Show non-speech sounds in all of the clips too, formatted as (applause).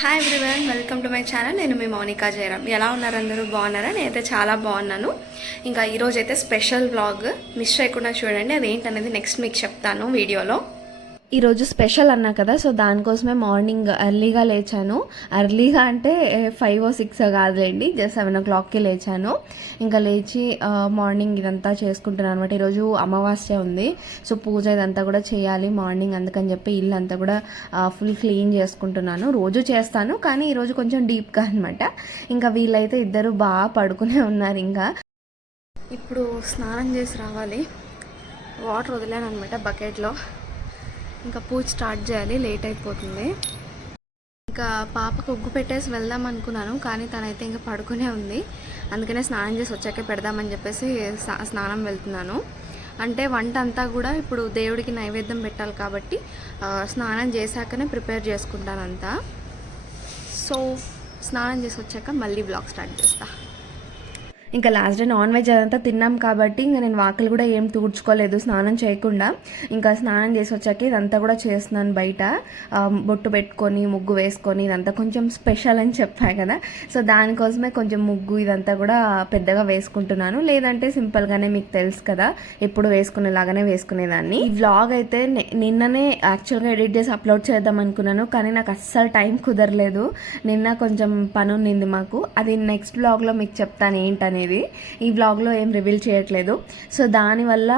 Hi everyone welcome to my channel నేను మీ మౌనికా జయరామ్. ఎలా ఉన్నారు అందరూ? బాగున్నారా? నేనైతే చాలా బాగున్నాను. ఇంకా ఈరోజు అయితే స్పెషల్ వ్లాగ్ మిస్ చేయకుండా చూడండి. అదేంటనేది నెక్స్ట్ మీకు చెప్తాను వీడియోలో. ఈరోజు స్పెషల్ అన్నా కదా సో దానికోసమే మార్నింగ్ ఎర్లీగా లేచాను. ఎర్లీగా అంటే ఫైవ్ ఓ సిక్స్ కాదులేండి జస్ట్ సెవెన్ ఓ క్లాక్కి లేచాను. ఇంకా లేచి మార్నింగ్ ఇదంతా చేసుకుంటున్నాను అనమాట ఈరోజు అమావాస్య ఉంది సో పూజ ఇదంతా కూడా చేయాలి మార్నింగ్ అందుకని చెప్పి ఇల్లు అంతా కూడా ఫుల్ క్లీన్ చేసుకుంటున్నాను. రోజు చేస్తాను కానీ ఈరోజు కొంచెం డీప్గా అనమాట ఇంకా వీళ్ళైతే ఇద్దరు బాగా పడుకునే ఉన్నారు ఇంకా. ఇప్పుడు స్నానం చేసి రావాలి. వాటర్ వదిలాను అనమాట బకెట్లో ఇంకా పూజ స్టార్ట్ చేయాలి లేట్ అయిపోతుంది. ఇంకా పాపకు ఉగ్గు పెట్టేసి వెళ్దాం అనుకున్నాను కానీ తనైతే ఇంకా పడుకునే ఉంది. అందుకనే స్నానం చేసి వచ్చాక పెడదామని చెప్పేసి స్నా- స్నానం వెళ్తున్నాను. అంటే వంట అంతా కూడా ఇప్పుడు దేవుడికి నైవేద్యం పెట్టాలి కాబట్టి స్నానం చేశాకనే ప్రిపేర్ చేసుకుంటాను అంతా సో స్నానం చేసి వచ్చాక మళ్ళీ బ్లాగ్ స్టార్ట్ చేస్తాను ఇంకా లాస్ట్ డే నాన్ వెజ్ అదంతా తిన్నాం కాబట్టి ఇంకా నేను వాకిలు కూడా ఏం తూడ్చుకోలేదు స్నానం చేయకుండా. ఇంకా స్నానం చేసి వచ్చాక ఇదంతా కూడా చేస్తున్నాను బయట. బొట్టు పెట్టుకొని ముగ్గు వేసుకొని ఇదంతా కొంచెం స్పెషల్ అని చెప్పా కదా. సో దానికోసమే కొంచెం ముగ్గు ఇదంతా కూడా పెద్దగా వేసుకుంటున్నాను. లేదంటే సింపుల్గానే మీకు తెలుసు కదా ఎప్పుడు వేసుకునేలాగానే వేసుకునేదాన్ని. ఈ వ్లాగ్ అయితే నిన్ననే యాక్చువల్గా ఎడిట్ చేసి అప్లోడ్ చేద్దాం అనుకున్నాను కానీ నాకు అస్సలు టైం కుదరలేదు. నిన్న కొంచెం పని ఉన్నింది మాకు. అది నెక్స్ట్ వ్లాగ్లో మీకు చెప్తాను ఏంటని అనేది ఈ వ్లాగ్లో ఏం రివీల్ చేయట్లేదు. సో దానివల్ల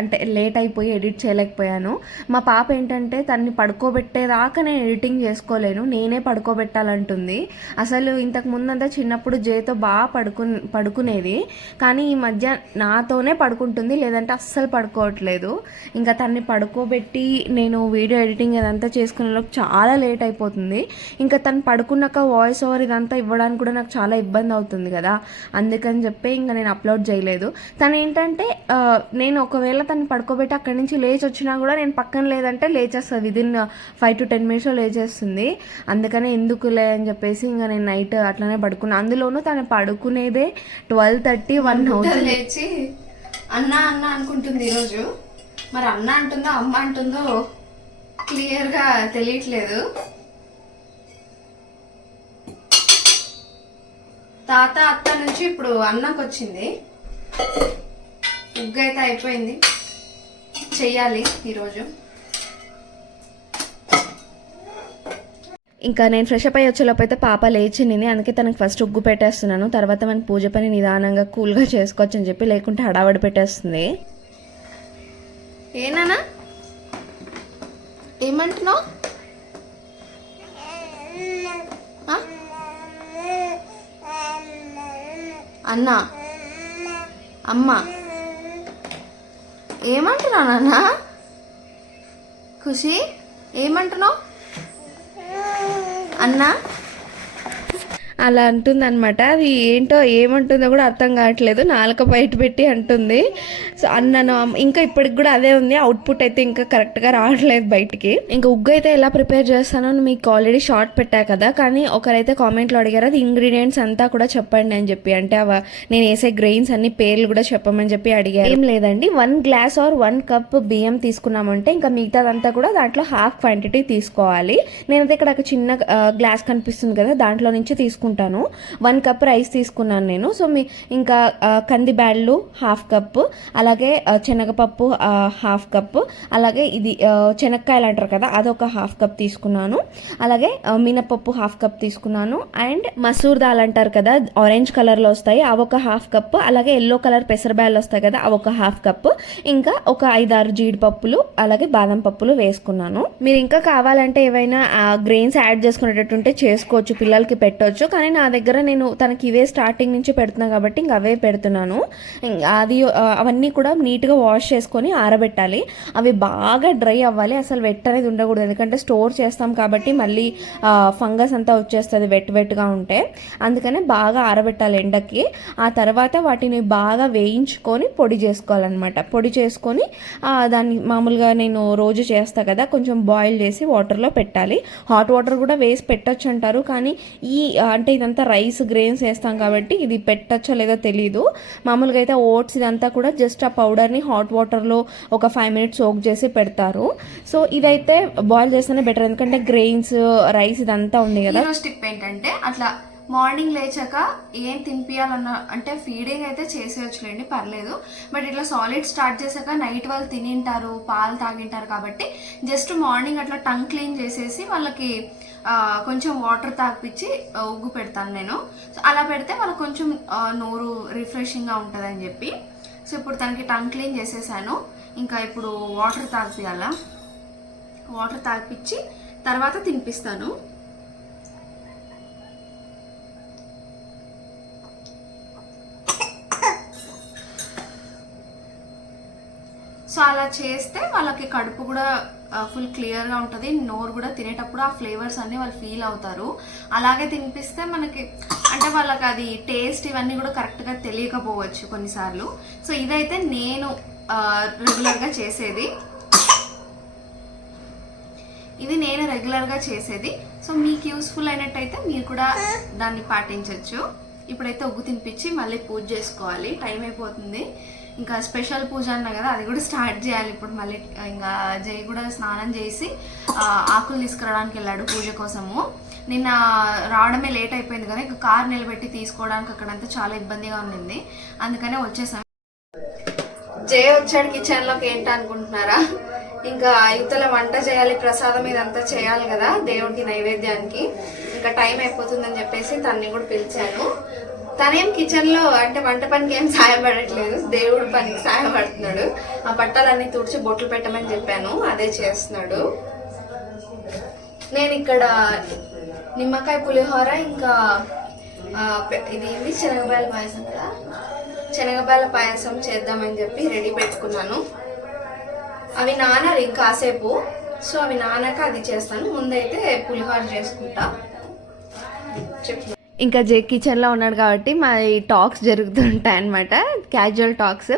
అంటే లేట్ అయిపోయి ఎడిట్ చేయలేకపోయాను. మా పాప ఏంటంటే తన్ని పడుకోబెట్టేదాకా నేను ఎడిటింగ్ చేసుకోలేను. నేనే పడుకోబెట్టాలంటుంది. అసలు ఇంతకు ముందంతా చిన్నప్పుడు జేతో బాగా పడుకు పడుకునేది. కానీ ఈ మధ్య నాతోనే పడుకుంటుంది. లేదంటే అస్సలు పడుకోవట్లేదు. ఇంకా తన్ని పడుకోబెట్టి నేను వీడియో ఎడిటింగ్ అదంతా చేసుకునేలోపు చాలా లేట్ అయిపోతుంది. ఇంకా తను పడుకున్నాక వాయిస్ ఓవర్ ఇదంతా ఇవ్వడానికి కూడా నాకు చాలా ఇబ్బంది అవుతుంది కదా. అందుకని చెప్పి ఇంకా నేను అప్లోడ్ చేయలేదు. తను ఏంటంటే నేను ఒకవేళ తను పడుకోబెట్టి అక్కడి నుంచి లేచి వచ్చినా కూడా నేను పక్కన లేదంటే లేచేస్తుంది విదిన్ ఫైవ్ టు టెన్ మినిట్స్లో లేచేస్తుంది. అందుకనే ఎందుకులే అని చెప్పేసి ఇంకా నేను నైట్ అట్లానే పడుకున్నా. అందులోనూ తను పడుకునేదే ట్వెల్వ్ థర్టీ వన్ అవుతుంది. లేచి అన్న అన్న అనుకుంటుంది ఈరోజు. మరి అన్న అంటుందో అమ్మ అంటుందో క్లియర్గా తెలియట్లేదు. తాత అత్త నుంచి ఇప్పుడు అన్నకు వచ్చింది ఉగ్గు అయితే అయిపోయింది. చెయ్యాలి ఈరోజు. ఇంకా నేను ఫ్రెష్ అప్ అయ్యి వచ్చేలోపు అయితే పాప లేచింది అందుకే తనకి ఫస్ట్ ఉగ్గు పెట్టేస్తున్నాను. తర్వాత మన పూజ పని నిదానంగా కూల్గా చేసుకోవచ్చు అని చెప్పి లేకుంటే హడావడి పెట్టేస్తుంది. ఏనానా ఏమంటున్నావు? అన్నా. అమ్మ. ఏమంటున్నావు నాన్న? ఖుషి ఏమంటున్నావు? అన్నా. అలా అంటుందన్నమాట. అది ఏంటో ఏమంటుందో కూడా అర్థం కావట్లేదు. నాలుక బయట పెట్టి అంటుంది. సో అన్నను ఇంకా ఇప్పటికి కూడా అదే ఉంది. అవుట్పుట్ అయితే ఇంకా కరెక్ట్గా రావట్లేదు బయటికి. ఇంకా ఉగ్గు అయితే ఎలా ప్రిపేర్ చేస్తానో అని మీకు ఆల్రెడీ షార్ట్ పెట్టా కదా. కానీ ఒకరైతే కామెంట్లో అడిగారు అది ఇంగ్రీడియంట్స్ అంతా కూడా చెప్పండి అని చెప్పి. అంటే అవ నేను వేసే గ్రెయిన్స్ అన్ని పేర్లు కూడా చెప్పమని చెప్పి అడిగారు. ఏం లేదండి. One glass or one cup బియ్యం తీసుకున్నామంటే ఇంకా మిగతాదంతా కూడా దాంట్లో హాఫ్ క్వాంటిటీ తీసుకోవాలి. నేనైతే ఇక్కడ ఒక చిన్న గ్లాస్ కనిపిస్తుంది కదా దాంట్లో నుంచి తీసుకున్నాను తీసుకుంటాను. వన్ కప్ రైస్ తీసుకున్నాను నేను. సో మీ ఇంకా కంది బ్యాళ్ళు హాఫ్ కప్ అలాగే శనగపప్పు హాఫ్ కప్ అలాగే ఇది శనక్కాయలు అంటారు కదా అదొక హాఫ్ కప్ తీసుకున్నాను. అలాగే మినపప్పు హాఫ్ కప్ తీసుకున్నాను. అండ్ మసూర్ దాల్ అంటారు కదా ఆరెంజ్ కలర్లో వస్తాయి. అవి ఒక హాఫ్ కప్ అలాగే ఎల్లో కలర్ పెసరబ్యాళ్ళు వస్తాయి కదా అవొక హాఫ్ కప్. ఇంకా ఒక ఐదారు జీడిపప్పులు అలాగే బాదం పప్పులు వేసుకున్నాను. మీరు ఇంకా కావాలంటే ఏవైనా గ్రెయిన్స్ యాడ్ చేసుకునేటట్టుంటే చేసుకోవచ్చు పిల్లలకి పెట్టవచ్చు కానీ నా దగ్గర నేను తనకి ఇవే స్టార్టింగ్ నుంచి పెడుతున్నాను కాబట్టి ఇంక అవే పెడుతున్నాను. అది అవన్నీ కూడా నీట్గా వాష్ చేసుకొని ఆరబెట్టాలి. అవి బాగా డ్రై అవ్వాలి. అసలు వెట్ అనేది ఉండకూడదు. ఎందుకంటే స్టోర్ చేస్తాం కాబట్టి మళ్ళీ ఫంగస్ అంతా వచ్చేస్తుంది వెట్ వెట్గా ఉంటే. అందుకనే బాగా ఆరబెట్టాలి ఎండకి. ఆ తర్వాత వాటిని బాగా వేయించుకొని పొడి చేసుకోవాలన్నమాట. పొడి చేసుకొని దాన్ని మామూలుగా నేను రోజు చేస్తా కదా కొంచెం బాయిల్ చేసి వాటర్లో పెట్టాలి. హాట్ వాటర్ కూడా వేసి పెట్టచ్చు అంటారు. కానీ ఈ అంటే అంటే ఇదంతా రైస్ గ్రెయిన్స్ వేస్తాం కాబట్టి ఇది పెట్టచ్చో లేదో తెలియదు మామూలుగా అయితే ఓట్స్ ఇదంతా కూడా జస్ట్ ఆ పౌడర్ని హాట్ వాటర్లో ఒక ఫైవ్ మినిట్స్ సోక్ చేసి పెడతారు. సో ఇదైతే బాయిల్ చేస్తేనే బెటర్ ఎందుకంటే గ్రెయిన్స్ రైస్ ఇదంతా ఉంది కదా. టిప్ ఏంటంటే అట్లా మార్నింగ్ లేచాక ఏం తినిపించాలన్న అంటే ఫీడింగ్ అయితే చేసేయచ్చులేండి పర్లేదు. బట్ ఇట్లా సాలిడ్ స్టార్ట్ చేశాక నైట్ వాళ్ళు తినింటారు పాలు తాగింటారు కాబట్టి జస్ట్ మార్నింగ్ అట్లా టంగ్ క్లీన్ చేసేసి వాళ్ళకి కొంచెం వాటర్ తాగిపించి ఉగ్గు పెడతాను నేను. సో అలా పెడితే వాళ్ళకి కొంచెం నోరు రిఫ్రెషింగ్గా ఉంటుందని చెప్పి. సో ఇప్పుడు తనకి టంగ్ క్లీన్ చేసేసాను. ఇంకా ఇప్పుడు వాటర్ తాగిపియాల వాటర్ తాగిపించి తర్వాత తినిపిస్తాను. సో అలా చేస్తే వాళ్ళకి కడుపు కూడా ఫుల్ క్లియర్గా ఉంటుంది. నోరు కూడా తినేటప్పుడు ఆ ఫ్లేవర్స్ అన్నీ వాళ్ళు ఫీల్ అవుతారు. అలాగే తినిపిస్తే మనకి అంటే వాళ్ళకి అది టేస్ట్ ఇవన్నీ కూడా కరెక్ట్గా తెలియకపోవచ్చు కొన్నిసార్లు. సో ఇదైతే నేను రెగ్యులర్గా చేసేది. ఇది నేను రెగ్యులర్గా చేసేది. సో మీకు యూస్ఫుల్ అయినట్టయితే మీరు కూడా దాన్ని పాటించవచ్చు ఇప్పుడైతే ఉగ్గు తినిపించి మళ్ళీ పూజ చేసుకోవాలి. టైం అయిపోతుంది. ఇంకా స్పెషల్ పూజ అన్నా కదా అది కూడా స్టార్ట్ చేయాలి. ఇప్పుడు మళ్ళీ ఇంకా జై కూడా స్నానం చేసి ఆకులు తీసుకురావడానికి వెళ్ళాడు పూజ కోసము. నిన్న రావడమే లేట్ అయిపోయింది కదా ఇంకా కార్ నిలబెట్టి తీసుకోవడానికి అక్కడంతా చాలా ఇబ్బందిగా ఉండింది. అందుకనే వచ్చేసాం. జయ వచ్చాడు కిచెన్లోకి ఏంటి అనుకుంటున్నారా? ఇంకా యువతల వంట చేయాలి ప్రసాదం ఇదంతా చేయాలి కదా దేవుడికి నైవేద్యానికి. ఇంకా టైం అయిపోతుందని చెప్పేసి తన్ని కూడా పిలిచాను. తనేం కిచెన్లో అంటే వంట పనికి ఏం సహాయపడట్లేదు దేవుడి పనికి సహాయపడుతున్నాడు ఆ పట్టాలన్నీ తుడిచి బొట్లు పెట్టమని చెప్పాను. అదే చేస్తున్నాడు. నేను ఇక్కడ నిమ్మకాయ పులిహోర ఇంకా ఇది ఏంది శనగబాయల పాయసం కదా? శనగబాయల పాయసం చేద్దామని చెప్పి రెడీ పెట్టుకున్నాను. అవి నానాలి ఇంకాసేపు సో అవి నానాక అది చేస్తాను. ముందైతే పులిహోర చేసుకుంటా. చెప్పు ఇంకా జే కిచెన్లో ఉన్నాడు కాబట్టి మా టాక్స్ జరుగుతుంటాయి అనమాట క్యాజువల్ టాక్స్.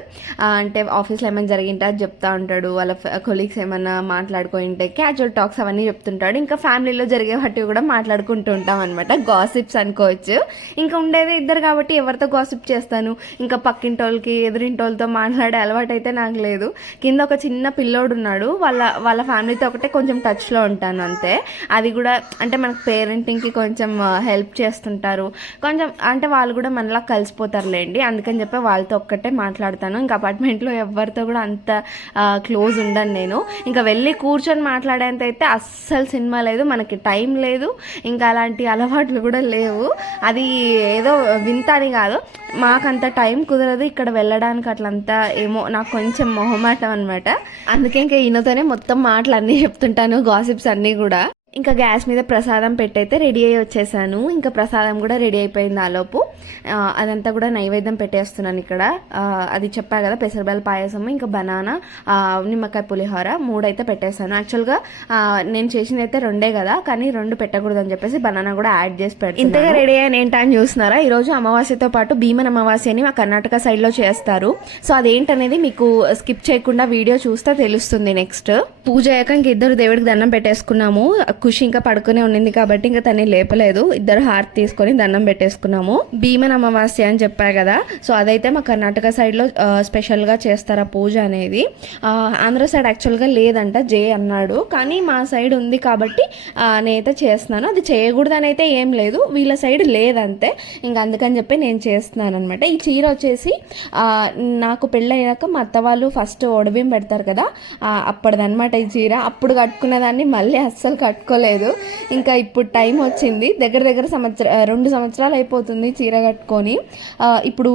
అంటే ఆఫీస్లో ఏమైనా జరిగింటే అది చెప్తా ఉంటాడు. వాళ్ళ కొలీగ్స్ ఏమైనా మాట్లాడుకుంటే క్యాజువల్ టాక్స్ అవన్నీ చెప్తుంటాడు. ఇంకా ఫ్యామిలీలో జరిగే వాటివి కూడా మాట్లాడుకుంటూ ఉంటాం అనమాట గాసిప్స్ అనుకోవచ్చు. ఇంకా ఉండేది ఇద్దరు కాబట్టి ఎవరితో గాసిప్ చేస్తాను? ఇంకా పక్కింటి వాళ్ళకి ఎదురింటి వాళ్ళతో మాట్లాడే అలవాటు అయితే నాకు లేదు. కింద ఒక చిన్న పిల్లోడు ఉన్నాడు వాళ్ళ వాళ్ళ ఫ్యామిలీతో ఒకటే కొంచెం టచ్లో ఉంటాను అంతే. అది కూడా అంటే మనకు పేరెంటింగ్కి కొంచెం హెల్ప్ చేస్తుంటాను. ఉంటారు కొంచెం అంటే వాళ్ళు కూడా మనలా కలిసిపోతారులేండి. అందుకని చెప్పి వాళ్ళతో ఒక్కటే మాట్లాడతాను. ఇంకా అపార్ట్మెంట్లో ఎవరితో కూడా అంత క్లోజ్ ఉండను నేను. ఇంకా వెళ్ళి కూర్చొని మాట్లాడేంత అయితే అస్సలు సినిమా లేదు. మనకి టైం లేదు. ఇంకా అలాంటి అలవాట్లు కూడా లేవు. అది ఏదో వింత అని కాదు. మాకంత టైం కుదరదు ఇక్కడ వెళ్ళడానికి అట్లంతా ఏమో. నాకు కొంచెం మొహమాటం అనమాట అందుకే ఇంకా ఈయనతోనే మొత్తం మాటలు అన్నీ చెప్తుంటాను. గాసిప్స్ అన్నీ కూడా. ఇంకా గ్యాస్ మీద ప్రసాదం పెట్టయితే రెడీ అయ్యి వచ్చేసాను. ఇంకా ప్రసాదం కూడా రెడీ అయిపోయింది ఆలోపు అదంతా కూడా నైవేద్యం పెట్టేస్తున్నాను ఇక్కడ. అది చెప్పా కదా పెసరబెల్ల పాయసం ఇంకా బనానా నిమ్మకాయ పులిహోర మూడైతే పెట్టేశాను యాక్చువల్గా నేను చేసింది అయితే రెండే కదా కానీ రెండు పెట్టకూడదు అని చెప్పేసి బనానా కూడా యాడ్ చేసి పెడతాను ఇంతగా రెడీ అయ్యాను ఏంటని చూస్తున్నారా? ఈరోజు అమావాస్యతో పాటు భీమన్ అమావాస్యని మా కర్ణాటక సైడ్లో చేస్తారు. సో అదేంటనేది మీకు స్కిప్ చేయకుండా వీడియో చూస్తే తెలుస్తుంది నెక్స్ట్ పూజ అయ్యాక ఇంక ఇద్దరు దేవుడికి దండం పెట్టేసుకున్నాము. ఖుషి ఇంకా పడుకునే ఉండింది కాబట్టి ఇంకా తన్ని లేపలేదు. ఇద్దరు హారతి తీసుకొని దండం పెట్టేసుకున్నాము. భీమన్ అమావాస్య అని చెప్పారు కదా. సో అదైతే మా కర్ణాటక సైడ్లో స్పెషల్గా చేస్తారు ఆ పూజ అనేది. ఆంధ్ర సైడ్ యాక్చువల్గా లేదంట జే అన్నాడు. కానీ మా సైడ్ ఉంది కాబట్టి నేనైతే చేస్తున్నాను. అది చేయకూడదని అయితే ఏం లేదు. వీళ్ళ సైడ్ లేదంతే ఇంకా అందుకని చెప్పి నేను చేస్తున్నాను అనమాట ఈ చీర వచ్చేసి నాకు పెళ్ళయ్యాక మా అత్త వాళ్ళు ఫస్ట్ ఒడబిం పెడతారు కదా అప్పటిదనమాట అప్పటిదన్నమాట ఈ చీర. అప్పుడు కట్టుకునేదాన్ని మళ్ళీ అస్సలు కట్టుకోలేదు ఇంకా ఇప్పుడు టైం వచ్చింది. దగ్గర దగ్గర సంవత్సర రెండు సంవత్సరాలు అయిపోతుంది చీర కట్టుకొని. ఇప్పుడు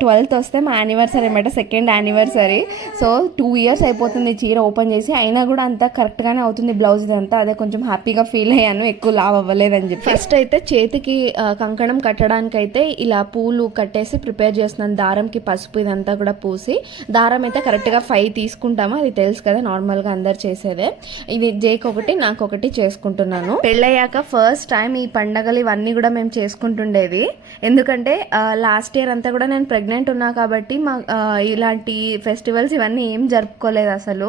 ట్వెల్త్ వస్తే మా యానివర్సరీ అనమాట second anniversary so two years అయిపోతుంది చీర ఓపెన్ చేసి. అయినా కూడా అంతా కరెక్ట్గానే అవుతుంది బ్లౌజ్ ఇదంతా అదే కొంచెం హ్యాపీగా ఫీల్ అయ్యాను. ఎక్కువ లావ్ అవ్వలేదని చెప్పి. ఫస్ట్ అయితే చేతికి కంకణం కట్టడానికైతే అయితే ఇలా పూలు కట్టేసి ప్రిపేర్ చేస్తున్నాను. దారంకి పసుపు ఇదంతా కూడా పూసి. దారం అయితే కరెక్ట్గా ఫైవ్ తీసుకుంటాము. అది తెలుసు కదా నార్మల్గా అందరు చేసేదే. ఇది జేక్ ఒకటి నాకు ఒకటి చేసుకుంటాను చేసుకుంటున్నాను. పెళ్ళయ్యాక ఫస్ట్ టైం ఈ పండగలు ఇవన్నీ కూడా మేము చేసుకుంటుండేది. ఎందుకంటే లాస్ట్ ఇయర్ అంతా కూడా నేను ప్రెగ్నెంట్ ఉన్నా కాబట్టి మా ఇలాంటి ఫెస్టివల్స్ ఇవన్నీ ఏం జరుపుకోలేదు అసలు.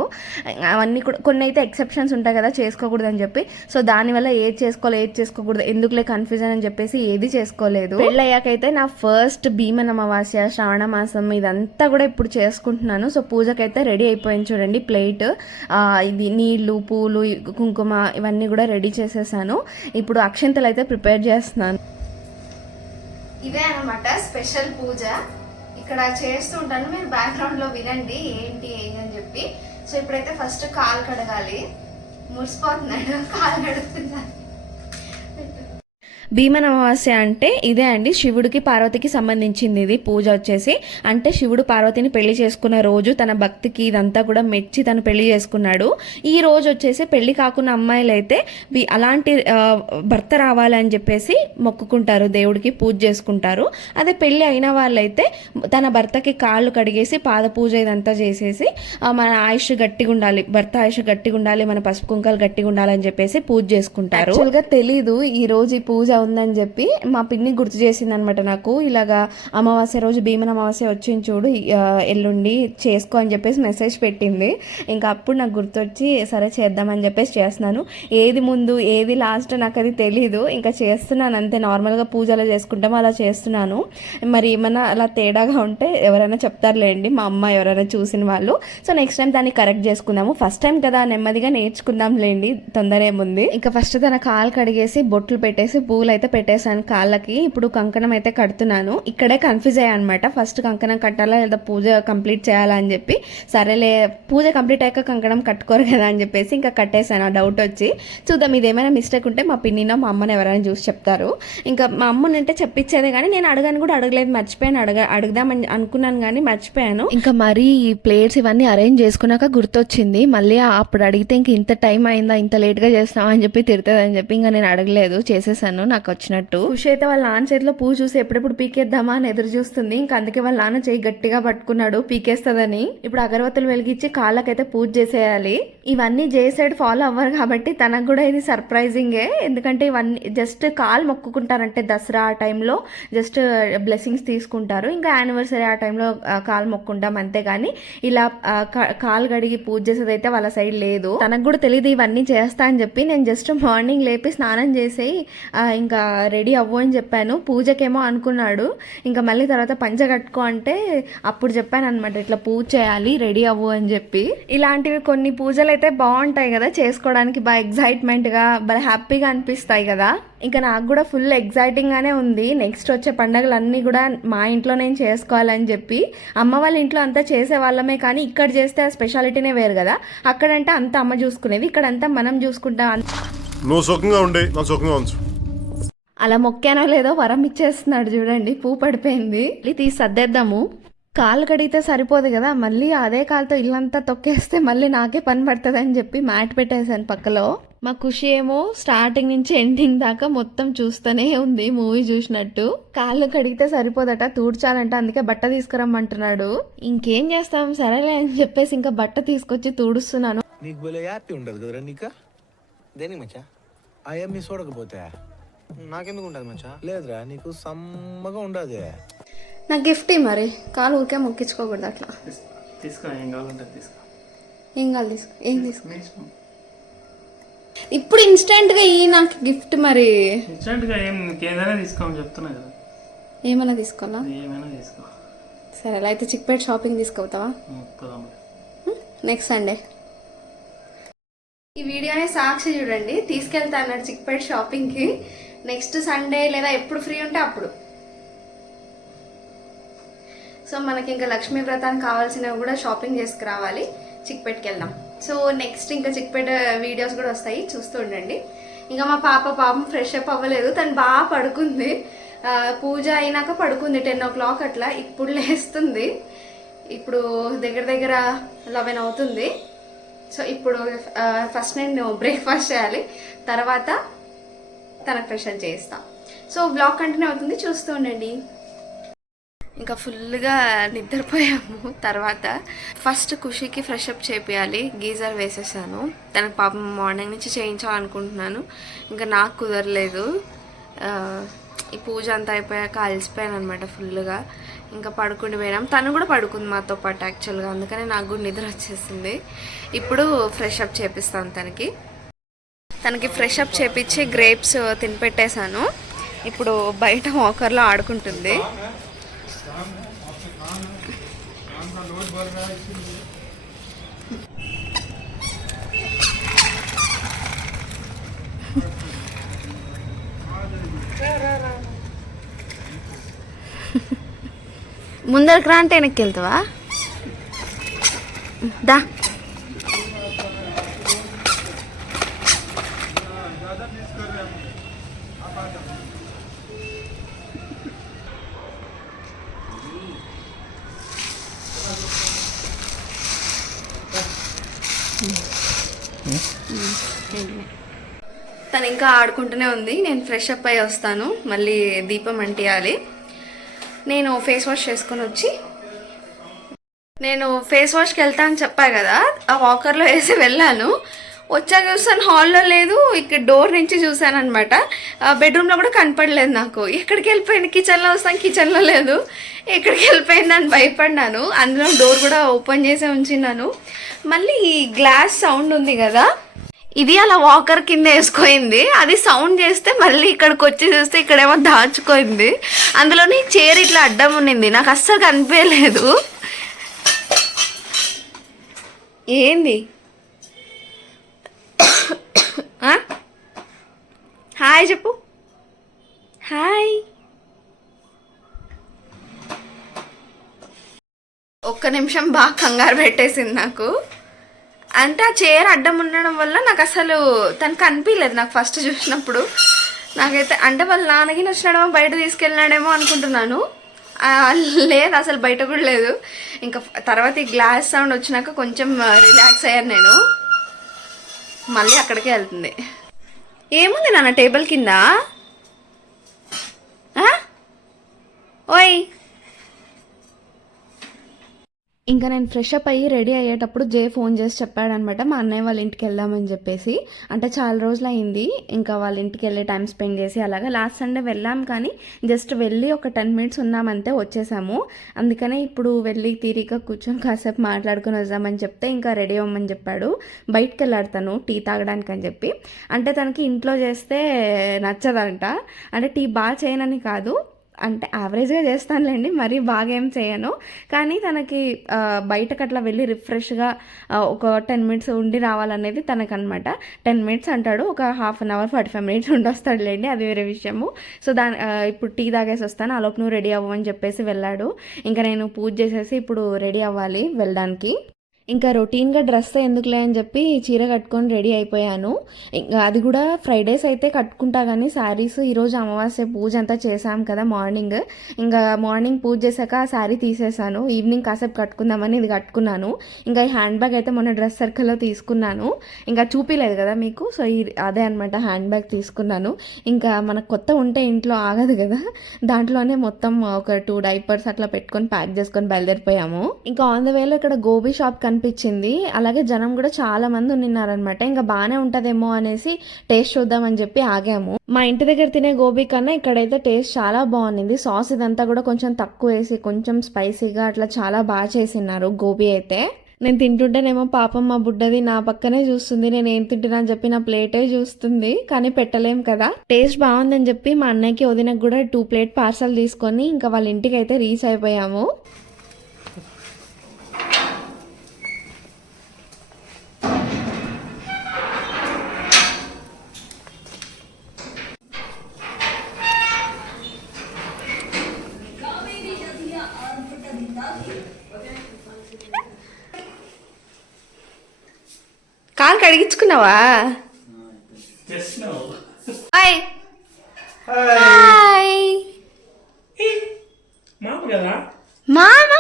అవన్నీ కూడా కొన్ని అయితే ఎక్సెప్షన్స్ ఉంటాయి కదా చేసుకోకూడదు అని చెప్పి. సో దానివల్ల ఏది చేసుకోవాలి ఏది చేసుకోకూడదు ఎందుకులే కన్ఫ్యూజన్ అని చెప్పేసి ఏది చేసుకోలేదు. పెళ్ళయ్యాకైతే నా ఫస్ట్ భీమన్ అమావాస్య శ్రావణ మాసం ఇదంతా కూడా ఇప్పుడు చేసుకుంటున్నాను. సో పూజకైతే రెడీ అయిపోయింది చూడండి ప్లేట్. ఇది నీళ్ళు పూలు కుంకుమ ఇవన్నీ కూడా కూడా రెడీ చేసేసాను. ఇప్పుడు అక్షింతలు అయితే ప్రిపేర్ చేస్తున్నాను. ఇదే అనమాట స్పెషల్ పూజ. ఇక్కడ చేస్తుంటాను మీరు బ్యాక్గ్రౌండ్లో వినండి ఏంటి ఏంటి అని చెప్పి. సో ఇప్పుడైతే ఫస్ట్ కాలు కడగాలి. మురిసిపోతున్నాడు కాలు కడుగుతున్నాను భీమన అమావాస్య అంటే ఇదే అండి. శివుడికి పార్వతికి సంబంధించింది ఇది. పూజ వచ్చేసి అంటే శివుడు పార్వతిని పెళ్ళి చేసుకున్న రోజు తన భక్తికి ఇదంతా కూడా మెచ్చి తను పెళ్ళి చేసుకున్నాడు. ఈ రోజు వచ్చేసి పెళ్ళి కాకున్న అమ్మాయిలు అయితే అలాంటి భర్త రావాలని చెప్పేసి మొక్కుకుంటారు. దేవుడికి పూజ చేసుకుంటారు. అదే పెళ్ళి అయిన వాళ్ళైతే తన భర్తకి కాళ్ళు కడిగేసి పాద పూజ ఇదంతా చేసేసి మన ఆయుష్ గట్టిగా ఉండాలి. భర్త ఆయుష్ గట్టిగా ఉండాలి. మన పసుపు కుంకాలు గట్టిగా ఉండాలని చెప్పేసి పూజ చేసుకుంటారు. యాక్చువల్గా తెలీదు. ఈ రోజు ఈ పూజ ఉందని చెప్పి మా పిన్ని గుర్తు చేసింది అనమాట నాకు. ఇలాగా అమావాస్య రోజు భీమన అమావాస్య వచ్చింది చూడు ఎల్లుండి చేసుకో అని చెప్పేసి మెసేజ్ పెట్టింది. ఇంకా అప్పుడు నాకు గుర్తొచ్చి సరే చేద్దామని చెప్పేసి చేస్తున్నాను. ఏది ముందు ఏది లాస్ట్ నాకు అది తెలీదు. ఇంకా చేస్తున్నాను అంతే. నార్మల్గా పూజలు చేసుకుంటాం అలా చేస్తున్నాను. మరి ఏమైనా అలా తేడాగా ఉంటే ఎవరైనా చెప్తారులేండి మా అమ్మ ఎవరైనా చూసిన వాళ్ళు. సో నెక్స్ట్ టైం దాన్ని కరెక్ట్ చేసుకుందాము. ఫస్ట్ టైం కదా నెమ్మదిగా నేర్చుకుందాంలేండి తొందర ఏముంది ఇంకా ఫస్ట్ తన కాలు కడిగేసి బొట్లు పెట్టేసి పూలు అయితే పెట్టేశాను కాళ్ళకి. ఇప్పుడు కంకణం అయితే కడుతున్నాను. ఇక్కడే కన్ఫ్యూజ్ అయ్యా అనమాట ఫస్ట్ కంకణం కట్టాలా లేదా పూజ కంప్లీట్ చేయాలా అని చెప్పి. సరేలే పూజ కంప్లీట్ అయ్యాక కంకణం కట్టుకోరు కదా అని చెప్పేసి ఇంకా కట్టేశాను. ఆ డౌట్ వచ్చి చూద్దాం ఇది ఏమైనా మిస్టేక్ ఉంటే మా పిన్నినో మా అమ్మని ఎవరైనా చూసి చెప్తారు. ఇంకా మా అమ్మని అంటే చెప్పించేదే కానీ నేను అడగాను కూడా అడగలేదు. మర్చిపోయాను అడగ అడుగుదామని అనుకున్నాను కానీ మర్చిపోయాను. ఇంకా మరీ ఈ ప్లేట్స్ ఇవన్నీ అరేంజ్ చేసుకున్నాక గుర్తొచ్చింది. మళ్ళీ అప్పుడు అడిగితే ఇంక ఇంత టైం అయిందా ఇంత లేట్గా చేస్తావా అని చెప్పి తిడుతుంది అని చెప్పి ఇంకా నేను అడగలేదు. చేసేసాను. నాకు వచ్చినట్టు ఖుషి అయితే వాళ్ళ నాన్న చేతిలో పువ్వు చూసి ఎప్పుడెప్పుడు పీకేద్దామా అని ఎదురు చూస్తుంది. ఇంకా అందుకే వాళ్ళ నాన్న చేయి గట్టిగా పట్టుకున్నాడు పీకేస్తుందని. ఇప్పుడు అగరవత్తులు వెలిగించి కాళ్ళకైతే పూజ చేసేయాలి. ఇవన్నీ సైడ్ ఫాలో అవ్వరు కాబట్టి తనకు కూడా ఇది సర్ప్రైజింగే. ఎందుకంటే ఇవన్నీ జస్ట్ కాలు మొక్కుకుంటారంటే దసరా ఆ టైంలో జస్ట్ బ్లెస్సింగ్స్ తీసుకుంటారు. ఇంకా యానివర్సరీ ఆ టైంలో ఆ, కాలు మొక్కుంటాం కానీ ఇలా కాలు గడిగి పూజ చేసేది అయితే వాళ్ళ సైడ్ లేదు. తనకు కూడా తెలియదు ఇవన్నీ చేస్తా అని చెప్పి నేను జస్ట్ మార్నింగ్ లేపి స్నానం చేసి ఇంకా రెడీ అవ్వు అని చెప్పాను. పూజకేమో అనుకున్నాడు. ఇంకా మళ్ళీ తర్వాత పంచ కట్టుకో అంటే అప్పుడు చెప్పాను అనమాట ఇట్లా పూజ చేయాలి రెడీ అవ్వు అని చెప్పి. ఇలాంటివి కొన్ని పూజలు అయితే బాగుంటాయి కదా. చేసుకోవడానికి బాగా ఎగ్జైట్మెంట్గా బాగా హ్యాపీగా అనిపిస్తాయి కదా. ఇంకా నాకు కూడా ఫుల్ ఎగ్జైటింగ్గానే ఉంది. నెక్స్ట్ వచ్చే పండగలన్నీ కూడా మా ఇంట్లో నేను చేసుకోవాలని చెప్పి. అమ్మ వాళ్ళ ఇంట్లో అంతా చేసే వాళ్ళమే కానీ ఇక్కడ చేస్తే ఆ స్పెషాలిటీనే వేరు కదా. అక్కడంటే అంతా అమ్మ చూసుకునేది ఇక్కడంతా మనం చూసుకుంటాం. నువ్వు సుఖంగా ఉండే నాకు సుఖంగా ఉంచు. అలా మొక్కానో లేదో వరం ఇచ్చేస్తున్నాడు చూడండి పూ పడిపోయింది. మళ్ళీ తీసి సర్దేద్దాము. కాలు కడిగితే సరిపోదు కదా మళ్ళీ అదే కాలుతో ఇల్లంతా తొక్కేస్తే మళ్ళీ నాకే పని పడుతుంది అని చెప్పి మ్యాట్ పెట్టేశాను పక్కలో. మా ఖుషి ఏమో స్టార్టింగ్ నుంచి ఎండింగ్ దాకా మొత్తం చూస్తూనే ఉంది మూవీ చూసినట్టు. కాళ్ళు కడిగితే సరిపోదట తూడ్చాలంట అందుకే బట్ట తీసుకురమ్మంటున్నాడు. ఇంకేం చేస్తాం సరేలే అని చెప్పేసి ఇంకా బట్ట తీసుకొచ్చి తూడుస్తున్నాను. నీకు ఉండదు కదరా నీకు? దేనికి మచ్చా? అయ్యా మీ చూడకపోతే. నాకెందుకు ఉంటుంది మచ్చా? లేదురా నీకు సమ్మగా ఉండదు. నా గిఫ్ట్ మరి. కాలు ఊరికే మొక్కించుకోకూడదు అట్లా. తీసుకో ఏం కావాలంటే తీసుకో. ఏం కాదు తీసుకో ఏం తీసుకో? ఇప్పుడు ఇన్స్టెంట్గా ఈ నాకు గిఫ్ట్ మరి. ఇన్స్టెంట్గా ఏం నీకేదైనా తీసుకోమని చెప్తున్నా కదా. ఏమైనా తీసుకోవాలా? ఏమైనా తీసుకో. సరే అలా అయితే చిక్పేట్ షాపింగ్ పోదాం నెక్స్ట్ సండే ఈ వీడియోని సాక్షి చూడండి. తీసుకెళ్తా అన్నాడు చిక్పేట్ షాపింగ్కి. నెక్స్ట్ సండే లేదా ఎప్పుడు ఫ్రీ ఉంటే అప్పుడు. సో మనకి ఇంకా లక్ష్మీ వ్రతానికి కావాల్సినవి కూడా షాపింగ్ చేసుకురావాలి చిక్పేట్కి వెళ్దాం. సో నెక్స్ట్ ఇంకా చిక్పేట వీడియోస్ కూడా వస్తాయి. చూస్తూ ఉండండి. ఇంకా మా పాప పాపం ఫ్రెష్ అప్ అవ్వలేదు. తను బాగా పడుకుంది. పూజ అయినాక పడుకుంది టెన్ ఓ క్లాక్ అట్లా. ఇప్పుడు లేస్తుంది. ఇప్పుడు దగ్గర దగ్గర లెవెన్ అవుతుంది. సో ఇప్పుడు ఫస్ట్ నేను బ్రేక్ఫాస్ట్ చేయాలి. తర్వాత తనకు fresh up so blog continue అవుతుంది. చూస్తూ ఉండండి. ఇంకా ఫుల్గా నిద్రపోయాము (laughs) తర్వాత ఫస్ట్ ఖుషికి ఫ్రెష్ అప్ చేపియాలి. గీజర్ వేసేసాను. తనకు పాపం మార్నింగ్ నుంచి చేయించాలనుకుంటున్నాను. ఇంకా నాకు కుదరలేదు. ఈ పూజ అంతా అయిపోయాక అలసిపోయాను అనమాట ఫుల్గా. ఇంకా పడుకుని పోయినాం. తను కూడా పడుకుంది మాతో పాటు యాక్చువల్గా. అందుకనే నాకు కూడా నిద్ర వచ్చేసింది. ఇప్పుడు ఫ్రెష్ అప్ చేపిస్తాను తనకి. తనకి ఫ్రెష్ అప్ చేపించి గ్రేప్స్ తినిపెట్టేశాను. ఇప్పుడు బయట వాకర్లో ఆడుకుంటుంది. ముందరికి రా అంటే వెనక్కి వెళ్తావా? దా. తను ఇంకా ఆడుకుంటూనే ఉంది. నేను ఫ్రెష్ అప్ అయ్యి వస్తాను. మళ్ళీ దీపం అంటియాలి. నేను ఫేస్ వాష్ చేసుకొని వచ్చి నేను ఫేస్ వాష్కి వెళ్తా అని చెప్పా కదా. ఆ వాకర్లో వేసి వెళ్ళాను. వచ్చాక చూసాను హాల్లో లేదు ఇక్కడ డోర్ నుంచి చూసాను అనమాట బెడ్రూమ్లో కూడా కనపడలేదు నాకు. ఎక్కడికి వెళ్ళిపోయింది? కిచెన్లో వస్తాను కిచెన్లో లేదు. ఎక్కడికి వెళ్ళిపోయింది అని భయపడినాను అందులో డోర్ కూడా ఓపెన్ చేసి ఉంచినాను మళ్ళీ గ్లాస్ సౌండ్ ఉంది కదా ఇది అలా వాకర్ కింద వేసుకోయింది. అది సౌండ్ చేస్తే మళ్ళీ ఇక్కడికి వచ్చి చూస్తే ఇక్కడేమో దాచుకోయింది అందులోని చైర్ ఇట్లా అడ్డం ఉన్నింది. నాకు అస్సలు కనిపించలేదు. ఏంది? (coughs) హాయ్ చెప్పు. హాయ్. ఒక్క నిమిషం బాగా కంగారు పెట్టేసింది నాకు. అంటే ఆ చైర్ అడ్డం ఉండడం వల్ల నాకు అసలు తనకు అనిపించలేదు నాకు ఫస్ట్ చూసినప్పుడు. నాకైతే అంటే వాళ్ళ నాన్నకి వచ్చినాడేమో బయట తీసుకెళ్ళినాడేమో అనుకుంటున్నాను. లేదు అసలు బయట కూడా లేదు. ఇంకా తర్వాత ఈ గ్లాస్ సౌండ్ వచ్చినాక కొంచెం రిలాక్స్ అయ్యాను నేను. మళ్ళీ అక్కడికే వెళ్తుంది. ఏముంది నాన్న టేబుల్ కింద? ఆ? ఓయ్! ఇంకా నేను ఫ్రెష్ అప్ అయ్యి రెడీ అయ్యేటప్పుడు జే ఫోన్ చేసి చెప్పాడనమాట మా అన్నయ్య వాళ్ళ ఇంటికి వెళ్దామని చెప్పేసి. అంటే చాలా రోజులు అయింది ఇంకా వాళ్ళ ఇంటికి వెళ్ళి టైం స్పెండ్ చేసి అలాగా. లాస్ట్ సండే వెళ్ళాం కానీ జస్ట్ వెళ్ళి ఒక టెన్ మినిట్స్ ఉన్నామంతే వచ్చేసాము. అందుకనే ఇప్పుడు వెళ్ళి తీరిక కూర్చొని కాసేపు మాట్లాడుకుని వద్దామని చెప్తే ఇంకా రెడీ అవ్వమని చెప్పాడు. బయటకు వెళ్ళాడతాను టీ తాగడానికి అని చెప్పి. అంటే తనకి ఇంట్లో చేస్తే నచ్చదంట. అంటే టీ బాగా చేయనని కాదు. అంటే యావరేజ్గా చేస్తానులేండి మరీ బాగా ఏం చేయను. కానీ తనకి ఆ, బయటకు అట్లా వెళ్ళి రిఫ్రెష్గా ఒక టెన్ మినిట్స్ ఉండి రావాలనేది తనకనమాట టెన్ మినిట్స్ అంటాడు ఒక half an hour forty five minutes ఉండొస్తాడులేండి అది వేరే విషయము. సో దాని ఇప్పుడు టీ తాగేసి వస్తాను అలోపు నువ్వు రెడీ అవ్వమని చెప్పేసి వెళ్ళాడు. ఇంకా నేను పూజ చేసేసి ఇప్పుడు రెడీ అవ్వాలి వెళ్ళడానికి ఇంకా రొటీన్గా డ్రెస్ ఎందుకులే అని చెప్పి చీర కట్టుకొని రెడీ అయిపోయాను. ఇంకా అది కూడా ఫ్రైడేస్ అయితే కట్టుకుంటా కానీ శారీస్ ఈరోజు అమావాస్య పూజ అంతా చేశాం కదా మార్నింగ్. ఇంకా మార్నింగ్ పూజ చేశాక ఆ శారీ తీసేసాను. ఈవినింగ్ కాసేపు కట్టుకుందామని ఇది కట్టుకున్నాను. ఇంకా ఈ హ్యాండ్ బ్యాగ్ అయితే మొన్న డ్రెస్ సర్కిల్లో తీసుకున్నాను. ఇంకా చూపిలేదు కదా మీకు? సో ఈ అదే అనమాట హ్యాండ్ బ్యాగ్ తీసుకున్నాను. ఇంకా మనకు కొత్త ఉంటే ఇంట్లో ఆగదు కదా. దాంట్లోనే మొత్తం ఒక టూ డైపర్స్ అట్లా పెట్టుకొని ప్యాక్ చేసుకొని బయలుదేరిపోయాము. ఇంకా ఆన్ ద వేలో ఇక్కడ గోబీ షాప్ అనిపించింది. అలాగే జనం కూడా చాలా మంది ఉన్నారనమాట ఇంకా బాగానే ఉంటదేమో అనేసి టేస్ట్ చూద్దామని చెప్పి ఆగాము. మా ఇంటి దగ్గర తినే గోబీ కన్నా ఇక్కడైతే టేస్ట్ చాలా బాగుంది సాస్ ఇదంతా కూడా కొంచెం తక్కువ వేసి కొంచెం స్పైసీగా అట్లా చాలా బాగా చేసినారు గోబీ అయితే. నేను తింటుంటేనేమో పాపం మా బుడ్డది నా పక్కనే చూస్తుంది. నేను ఏం తింటున్నా అని చెప్పి నా ప్లేటే చూస్తుంది. కానీ పెట్టలేం కదా. టేస్ట్ బాగుందని చెప్పి మా అన్నయ్యకి వదినకు కూడా టూ ప్లేట్ పార్సల్ తీసుకొని ఇంకా వాళ్ళ ఇంటికి అయితే రీచ్ అయిపోయాము కాలు కడిగించుకున్నావా జస్ట్ నో హాయ్ హాయ్ మామ కదా? మామ?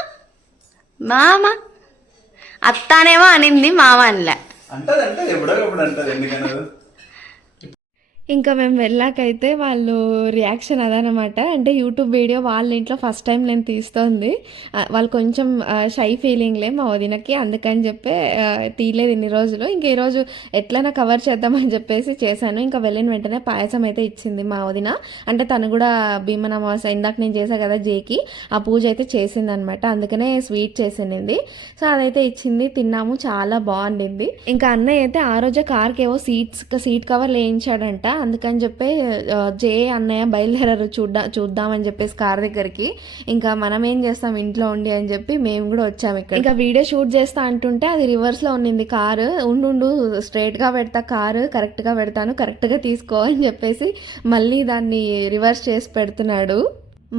మామ? అత్తానేమో అనింది మామ అనలే. అంటది అంటది ఎప్పుడో అంటది ఎందుకనదు ఇంకా మేము వెళ్ళాకైతే వాళ్ళు రియాక్షన్ అదనమాట. అంటే యూట్యూబ్ వీడియో వాళ్ళ ఇంట్లో ఫస్ట్ టైం నేను తీస్తోంది. వాళ్ళు కొంచెం షై ఫీలింగ్లే మా వదినకి. అందుకని చెప్పి తీయలేదు ఇన్ని రోజులు. ఇంకా ఈరోజు ఎట్లైనా కవర్ చేద్దామని చెప్పేసి చేశాను. ఇంకా వెళ్ళిన వెంటనే పాయసం అయితే ఇచ్చింది మా వదిన. అంటే తను కూడా భీమనమాస ఇందాక నేను చేశాను కదా జేకి. ఆ పూజ అయితే చేసింది అనమాట అందుకనే స్వీట్ చేసింది. సో అదైతే ఇచ్చింది. తిన్నాము. చాలా బాగుండింది. ఇంకా అన్నయ్య అయితే ఆ రోజే కార్కి ఏవో సీట్స్ సీట్ కవర్ వేయించాడంట అందుకని చెప్పి జే అన్నయ్య బయలుదేరారు చూడ్డా చూద్దామని చెప్పేసి కార్ దగ్గరికి. ఇంకా మనం ఏం చేస్తాం? ఇంట్లో ఉండి అని చెప్పి మేము కూడా వచ్చాము ఇక్కడ. ఇంకా వీడియో షూట్ చేస్తా అంటుంటే అది రివర్స్లో ఉన్నింది కారు. ఉండు స్ట్రైట్గా పెడతా కారు కరెక్ట్గా పెడతాను కరెక్ట్గా తీసుకో అని చెప్పేసి మళ్ళీ దాన్ని రివర్స్ చేసి పెడుతున్నాడు.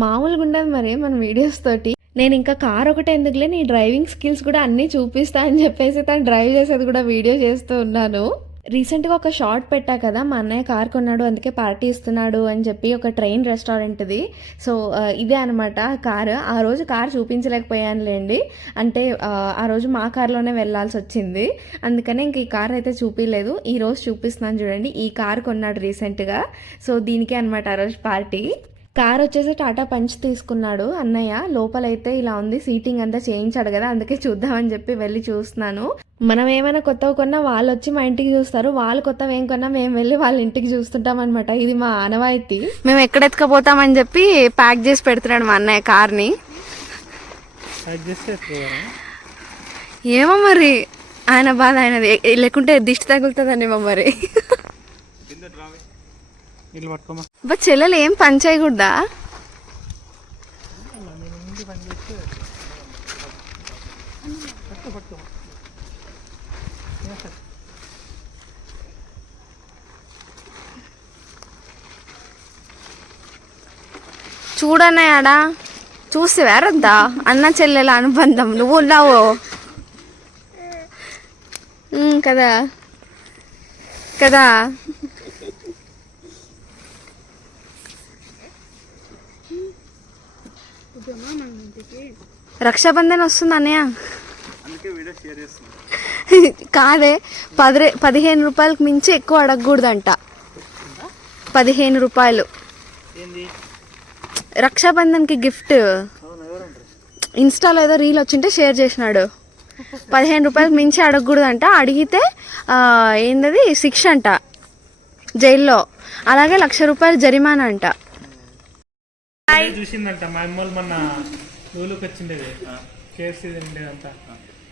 మామూలుగా ఉండదు మరి మన వీడియోస్ తోటి. నేను ఇంకా కార్ ఒకటే ఎందుకులే నీ డ్రైవింగ్ స్కిల్స్ కూడా అన్నీ చూపిస్తా అని చెప్పేసి తను డ్రైవ్ చేసేది కూడా వీడియో చేస్తూ ఉన్నాను. రీసెంట్గా ఒక షార్ట్ పెట్టా కదా మా అన్నయ్య కార్ కొన్నాడు అందుకే పార్టీ ఇస్తున్నాడు అని చెప్పి ఒక ట్రైన్ రెస్టారెంట్ది. సో ఇదే అనమాట కారు. ఆ రోజు కార్ చూపించలేకపోయానులేండి. అంటే ఆ, ఆ రోజు మా కార్లోనే వెళ్ళాల్సి వచ్చింది. అందుకనే ఇంక ఈ కార్ అయితే చూపించలేదు ఈ రోజు చూపిస్తున్నాను చూడండి. ఈ కార్ కొన్నాడు రీసెంట్గా. సో దీనికే అనమాట ఆ రోజు పార్టీ. కార్ వచ్చేసి టాటా పంచ్ తీసుకున్నాడు అన్నయ్య. లోపలైతే ఇలా ఉంది సీటింగ్ అంతా చేయించాడు కదా అందుకే చూద్దామని చెప్పి వెళ్ళి చూస్తున్నాను. మనం ఏమైనా కొత్తవి కొన్నా వాళ్ళు వచ్చి మా ఇంటికి చూస్తారు. వాళ్ళు కొత్తవి ఏం కొన్నా మేము వెళ్ళి వాళ్ళ ఇంటికి చూస్తుంటాం అనమాట ఇది మా ఆనవాయితీ. మేము ఎక్కడ ఎత్తుకపోతామని చెప్పి ప్యాక్ చేసి పెడుతున్నాడు మా అన్నయ్య కార్ని. ఏమో మరి. ఆయన బాధ ఆయనది. లేకుంటే దిష్టి తగులుతుందనేమో మరి. ఇల్లు పట్టుకోమా? బా చెల్లెలు ఏం పని చేయకూడదా? చూడన్నాయాడా చూసి వేరద్దా అన్న చెల్లెల అనుబంధం నువ్వు ఉన్నావు? ఉమ్, కదా? కదా? రక్షాబంధన్ వస్తుంది అన్నయ్య. (laughs) కాదే పది పదిహేను రూపాయలకు మించి ఎక్కువ అడగకూడదంట. పదిహేను రూపాయలు. రక్షాబంధన్కి గిఫ్ట్. ఇన్స్టాలో ఏదో రీల్ వచ్చింటే షేర్ చేసినాడు. పదిహేను రూపాయలకు మించి అడగకూడదంట. అడిగితే ఏందది? శిక్ష అంట. జైల్లో. అలాగే లక్ష రూపాయలు జరిమానా అంట. చూసిందంట మా అమ్మోళ్ళు మొన్న లూలుకి వచ్చిండేది. కేఎఫ్సీ తిండేదంతా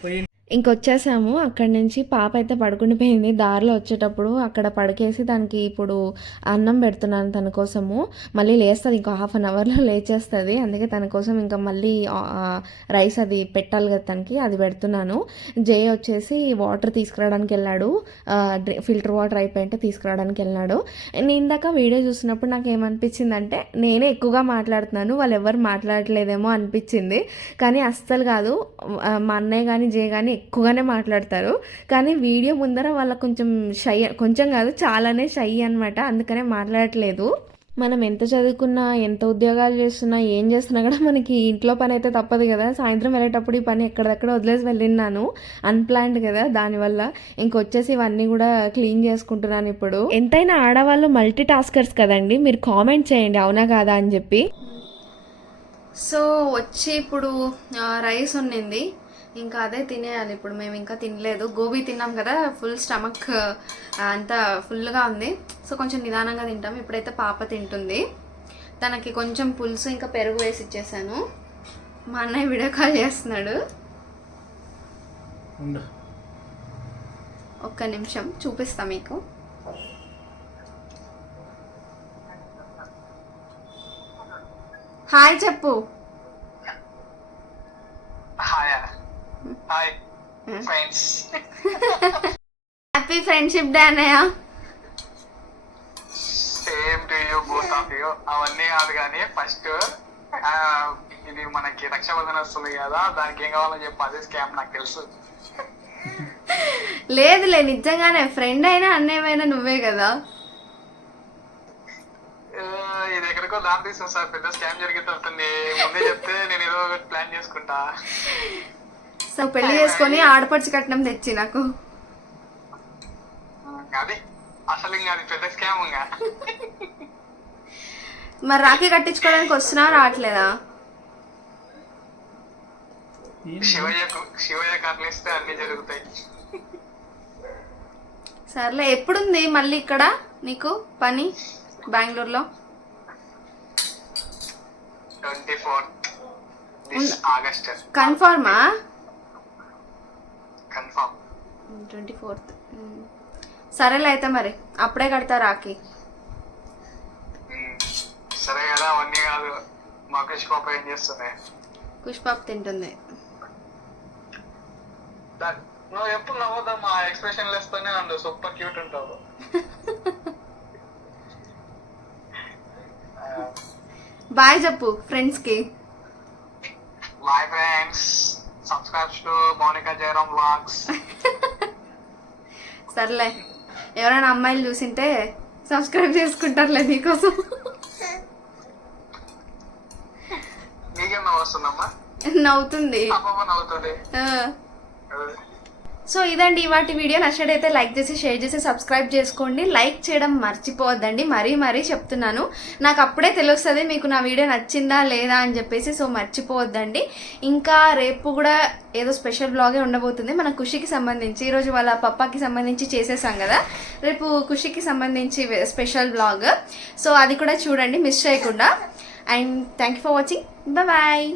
పోయి ఇంకొచ్చేసాము. అక్కడి నుంచి పాప అయితే పడుకుండిపోయింది. దారిలో వచ్చేటప్పుడు అక్కడ పడుకేసి దానికి ఇప్పుడు అన్నం పెడుతున్నాను తన కోసము. మళ్ళీ లేస్తుంది ఇంకో హాఫ్ అన్ అవర్లో లేచేస్తుంది. అందుకే తన కోసం ఇంకా మళ్ళీ రైస్ అది పెట్టాలి కదా తనకి అది పెడుతున్నాను. జే వచ్చేసి వాటర్ తీసుకురావడానికి వెళ్ళాడు. ఫిల్టర్ వాటర్ అయిపోయింటే తీసుకురావడానికి వెళ్ళాడు. నేను ఇందాక వీడియో చూసినప్పుడు నాకు ఏమనిపించిందంటే నేనే ఎక్కువగా మాట్లాడుతున్నాను వాళ్ళు ఎవరు మాట్లాడట్లేదేమో అనిపించింది. కానీ అస్సలు కాదు. మా అన్నయ్య కానీ జే కానీ ఎక్కువగానే మాట్లాడతారు. కానీ వీడియో ముందర వాళ్ళ కొంచెం షై కొంచెం కాదు చాలానే షై అనమాట అందుకనే మాట్లాడట్లేదు. మనం ఎంత చదువుకున్నా ఎంత ఉద్యోగాలు చేస్తున్నా ఏం చేస్తున్నా కూడా మనకి ఇంట్లో పని అయితే తప్పదు కదా. సాయంత్రం వెళ్ళేటప్పుడు ఈ పని ఎక్కడెక్కడ వదిలేసి వెళ్ళినాను అన్ప్లాన్డ్ కదా దానివల్ల. ఇంకొచ్చేసి ఇవన్నీ కూడా క్లీన్ చేసుకుంటున్నాను ఇప్పుడు. ఎంతైనా ఆడవాళ్ళు మల్టీ టాస్కర్స్ కదండి. మీరు కామెంట్ చేయండి అవునా కాదా అని చెప్పి. సో వచ్చి ఇప్పుడు రైస్ ఉన్నింది ఇంకా అదే తినేయాలి. ఇప్పుడు మేము ఇంకా తినలేదు. గోబీ తిన్నాం కదా ఫుల్ స్టమక్ అంతా ఫుల్గా ఉంది. సో కొంచెం నిదానంగా తింటాం. ఇప్పుడైతే పాప తింటుంది. తనకి కొంచెం పులుసు ఇంకా పెరుగు వేసి ఇచ్చేసాను. మా అన్నయ్య వీడియో కాల్ చేస్తున్నాడు. ఒక్క నిమిషం చూపిస్తా మీకు. హాయ్ చెప్పు hi hi friends happy friendship day అన్నయ్య. Same to you both of you అవన్నీ కాదు కానీ ఫస్ట్ ఇది మనకి రక్షాబంధన్ వస్తుంది కదా దానికి ఏం కావాలో చెప్పు. అదే స్కామ్ నాకు తెలుసు. లేదులే నిజంగానే. ఫ్రెండ్ అయినా అన్నయ్యమైనా నువ్వే కదా. ఇది ఎక్కడికో దారి తీస్తుంది సార్. పెద్ద స్కామ్ జరిగితే ముందే చెప్తే నేను ఏదో ఒకటి ప్లాన్ చేసుకుంటా. సో పెళ్ళి చేసుకొని ఆడపడుచు కట్నం తెచ్చి నాకు. మరి రాఖీ కట్టించుకోవడానికి వస్తున్నా రావట్లేదా? సర్లే ఎప్పుడుంది మళ్ళీ ఇక్కడ నీకు పని బెంగళూరులో? కన్ఫర్మా? Confirm twenty fourth. సరేలే అయితే మరి. అప్పుడే కడతా రాఖీ. సరే కదా అవన్నీ కాదు. మా కృషి పాప ఏం చేస్తుంది? కుష్పాప్ తింటుంది. దా- నువ్వు ఎప్పుడు నవ్వుదా మా ఎక్స్ప్రెషన్ లేస్తూనే ఉండు సూపర్ క్యూట్ ఉంటావు. (laughs) బాయ్ చెప్పు ఫ్రెండ్స్కి bye friends to Mounika Jayaram vlogs సర్లే. ఎవరైనా అమ్మాయిలు చూసింటే సబ్స్క్రైబ్ చేసుకుంటారులే మీకోసం. వస్తుందమ్మా? నవ్వుతుంది. నవ్వుతుంది. సో ఇదండి ఇవాటి వీడియో. నచ్చినట్టయితే లైక్ చేసి షేర్ చేసి సబ్స్క్రైబ్ చేసుకోండి. లైక్ చేయడం మర్చిపోవద్దండి. మరీ మరీ చెప్తున్నాను. నాకు అప్పుడే తెలుస్తుంది మీకు నా వీడియో నచ్చిందా లేదా అని చెప్పేసి సో మర్చిపోవద్దండి. ఇంకా రేపు కూడా ఏదో స్పెషల్ బ్లాగే ఉండబోతుంది. మన ఖుషికి సంబంధించి ఈరోజు వాళ్ళ పప్పాకి సంబంధించి చేసేసాం కదా. రేపు ఖుషికి సంబంధించి స్పెషల్ బ్లాగ్. సో అది కూడా చూడండి మిస్ చేయకుండా. And thank you for watching. Bye.